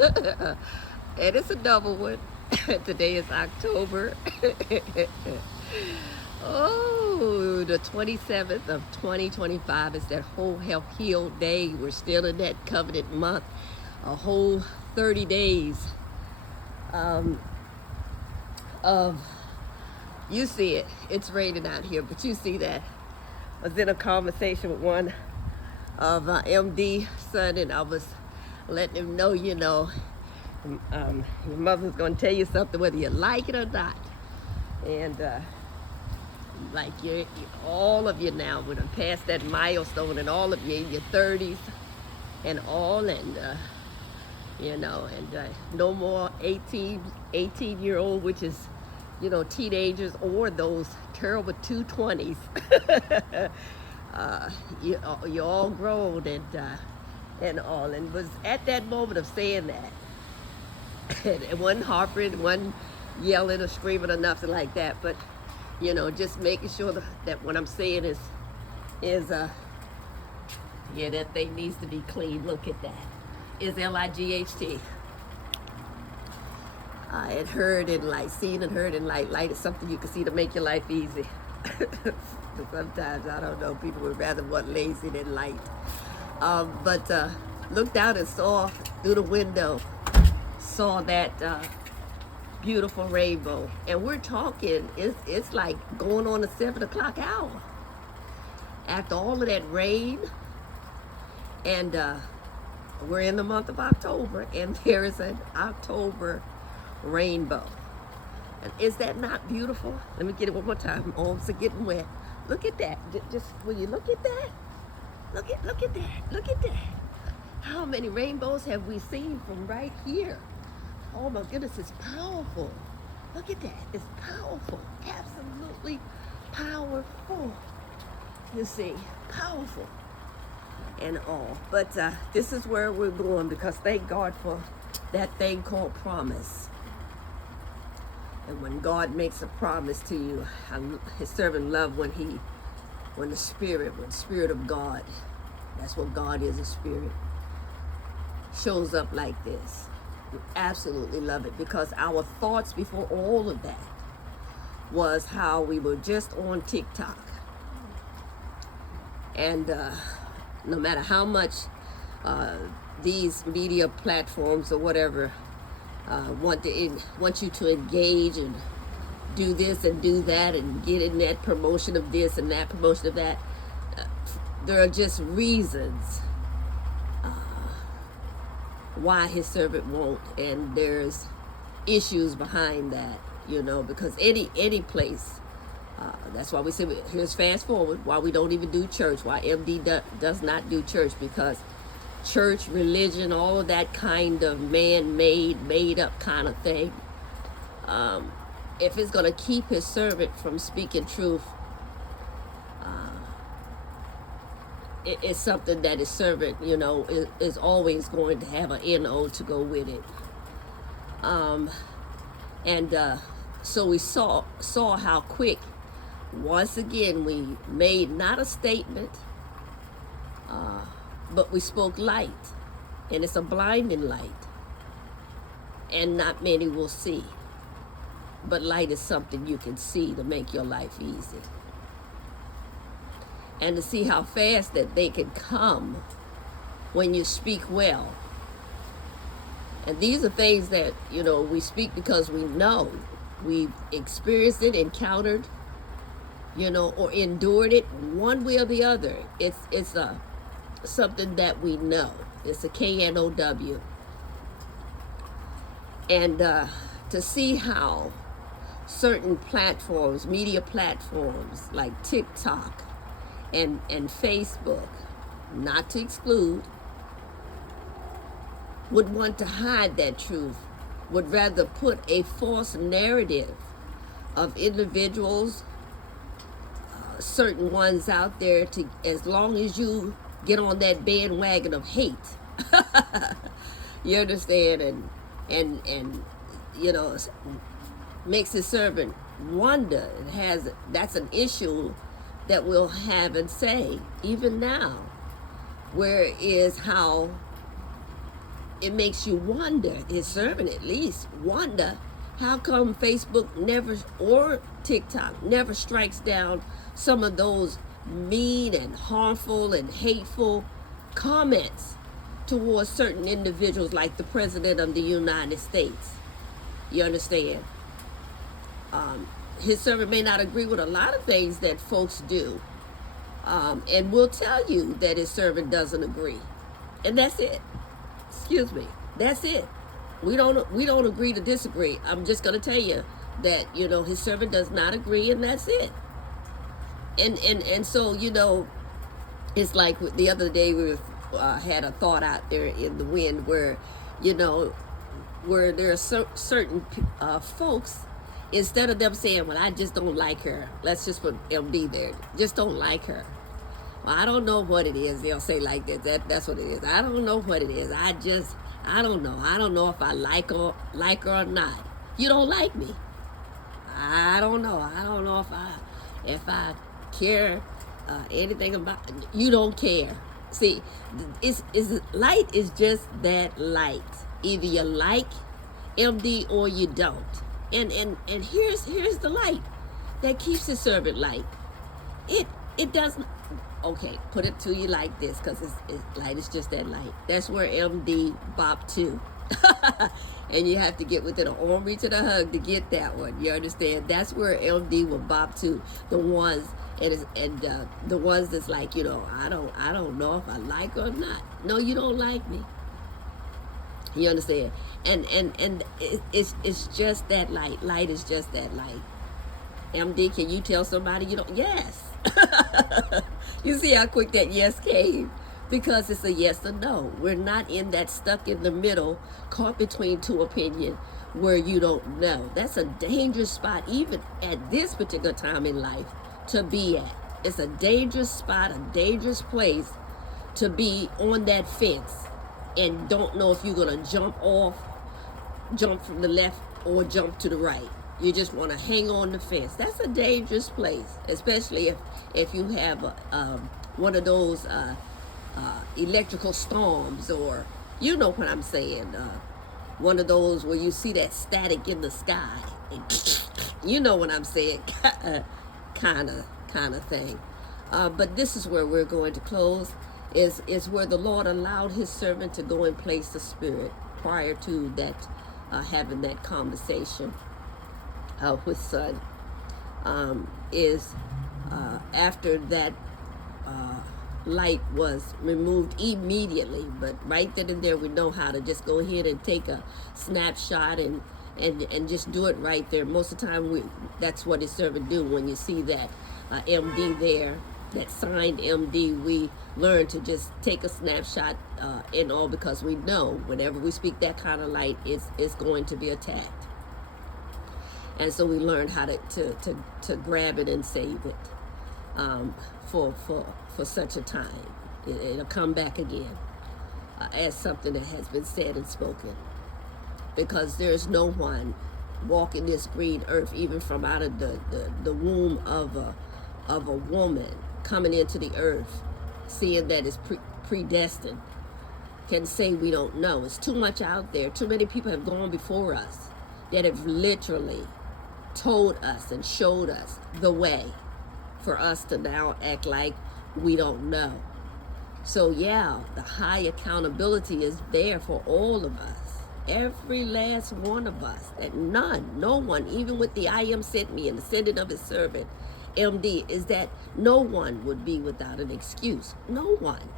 And it's a double one. Today is October. Oh, the 27th of 2025 is that whole health heal day. We're still in that covenant month. A whole 30 days um, of, you see it, it's raining out here, but you see that. I was in a conversation with one of MD son, and I was letting him know, your mother's gonna tell you something whether you like it or not. And like all of you now would have passed that milestone, and all of you in your 30s and all, and no more 18-year-old, which is, teenagers, or those terrible 220s. You're all grown and all, and was at that moment of saying that. And it wasn't harping, wasn't yelling or screaming or nothing like that, but just making sure that what I'm saying is that thing needs to be clean. Look at that. Is Light. I had heard in light, seen and heard in light. Light is something you can see to make your life easy. Sometimes, I don't know, people would rather want lazy than light. But looked out and saw through the window, saw that beautiful rainbow. And we're talking, it's like going on the 7 o'clock hour. After all of that rain, and we're in the month of October, and there is an October rainbow. And is that not beautiful? Let me get it one more time. My arms are getting wet. Look at that. Just will you look at that? Look at that. Look at that. How many rainbows have we seen from right here? Oh my goodness, it's powerful. Look at that. It's powerful. Absolutely powerful. You see, powerful and all. But this is where we're going, because thank God for that thing called promise. And when God makes a promise to you, his servant love when the Spirit of God, that's what God is, a spirit, shows up like this. We absolutely love it, because our thoughts before all of that was how we were just on TikTok. And no matter how much these media platforms or whatever want you to engage and do this and do that and get in that promotion of this and that promotion of that, there are just reasons why his servant won't, and there's issues behind that, because any place, that's why we say, here's fast forward, why we don't even do church, why MD does not do church, because church, religion, all of that kind of man-made, made-up kind of thing, if it's going to keep his servant from speaking truth, it's something that his servant, is always going to have an NO to go with it. So we saw how quick, once again, we made not a statement, but we spoke light, and it's a blinding light, and not many will see. But light is something you can see to make your life easy. And to see how fast that they can come when you speak well. And these are things that, we speak because we know. We've experienced it, encountered, or endured it one way or the other. It's something that we know. It's a KNOW. And to see how certain platforms, media platforms like TikTok and Facebook, not to exclude, would want to hide that truth, would rather put a false narrative of individuals, certain ones out there, to as long as you get on that bandwagon of hate. You understand? And makes his servant wonder. That's an issue that we'll have and say even now, where is how it makes you wonder, his servant at least, wonder how come Facebook never, or TikTok, never strikes down some of those mean and harmful and hateful comments towards certain individuals like the President of the United States. You understand? His servant may not agree with a lot of things that folks do, and will tell you that his servant doesn't agree. And that's it. Excuse me. That's it. We don't agree to disagree. I'm just going to tell you that, his servant does not agree, and that's it. And so, it's like the other day we had a thought out there in the wind where, where there are certain folks, instead of them saying, well, I just don't like her. Let's just put MD there. Just don't like her. Well, I don't know what it is. They'll say like that. That's what it is. I don't know what it is. I don't know. I don't know if I like her or not. You don't like me. I don't know. I don't know if I care anything about. You don't care. See, light is just that light. Either you like MD or you don't. And here's the light that keeps his servant light. It doesn't. Okay, put it to you like this, because light is just that light. That's where MD bop to. And you have to get within an arm reach and a hug to get that one. You understand? That's where MD will bop to. The ones the ones that's like, I don't know if I like her or not. No, you don't like me. You understand? And it's just that light. Light is just that light. MD, can you tell somebody you don't? Yes. You see how quick that yes came? Because it's a yes or no. We're not in that stuck in the middle, caught between two opinions where you don't know. That's a dangerous spot, even at this particular time in life, to be at. It's a dangerous spot, a dangerous place to be on that fence and don't know if you're going to jump from the left or jump to the right. You just want to hang on the fence. That's a dangerous place, especially if you have one of those electrical storms, or you know what I'm saying, one of those where you see that static in the sky. You know what I'm saying, kind of thing. But this is where we're going to close. Is where the Lord allowed his servant to go and place the Spirit prior to that, having that conversation with Son. After that light was removed immediately, but right then and there we know how to just go ahead and take a snapshot and just do it right there. Most of the time that's what his servant do. When you see that MD there, that signed MD, we learn to just take a snapshot and all, because we know whenever we speak that kind of light, it's going to be attacked. And so we learned how to grab it and save it for such a time. It'll come back again as something that has been said and spoken. Because there's no one walking this green earth, even from out of the womb of a woman coming into the earth, seeing that it's predestined, can say we don't know. It's too much out there. Too many people have gone before us that have literally told us and showed us the way for us to now act like we don't know. So yeah, the high accountability is there for all of us. Every last one of us. That no one, even with the I am sent me and the sending of his servant, MD, is that no one would be without an excuse. No one.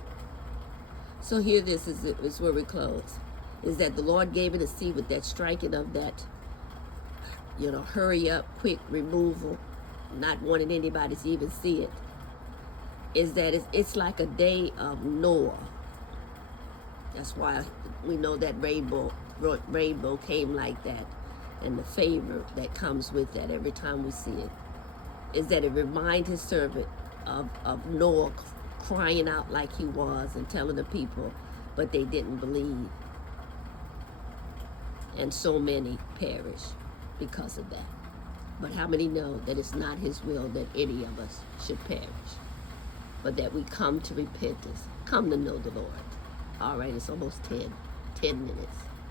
So here this is where we close. Is that the Lord gave it a see with that striking of that, hurry up, quick removal, not wanting anybody to even see it. Is that it's like a day of Noah. That's why we know that rainbow came like that, and the favor that comes with that every time we see it, is that it reminds his servant of Noah crying out like he was and telling the people, but they didn't believe. And so many perish because of that. But how many know that it's not his will that any of us should perish, but that we come to repentance, come to know the Lord. All right, it's almost 10. 10 minutes.